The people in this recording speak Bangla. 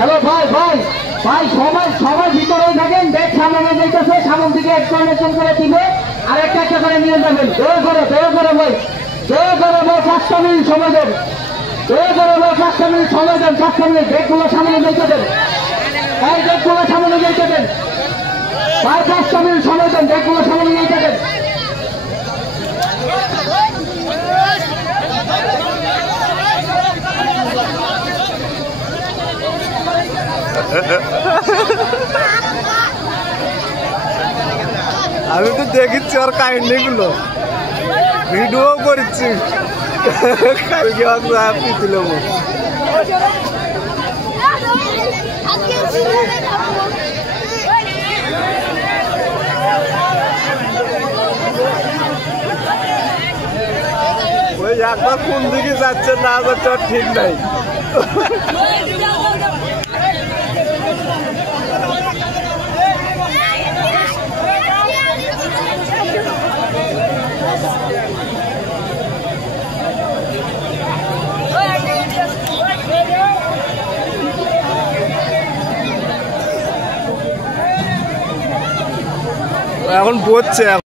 হ্যালো ভাই ভাই ভাই সবাই সবাই ভিতরেই থাকেন, ব্যাগ সামনে যাইতেছে, সামন থেকে একজন একজন করে দিবে আর একটা একটা করে নিয়ে যাবেন। দয়া করে ভাই, দয়া করে ভাই 5টা মিনিট সময় দেন, দয়া করে ভাই 5টা মিনিট সময় দেন, 5টা মিনিট ব্যাগগুলো সামনে যাইতে দেন, ভাই ব্যাগগুলো সামনে যাইতে দেন ভাই, 5টা মিনিট সময় দেন, ব্যাগগুলো সামনে যাইতে দেন। আমি তো দেখেছি ওর কাহিনী গুলো, ভিডিও করেছি, কালকে আপনি দিল ওই একবার কোন দিকে যাচ্ছে না যাচ্ছে ঠিক নাই। এখন বলছে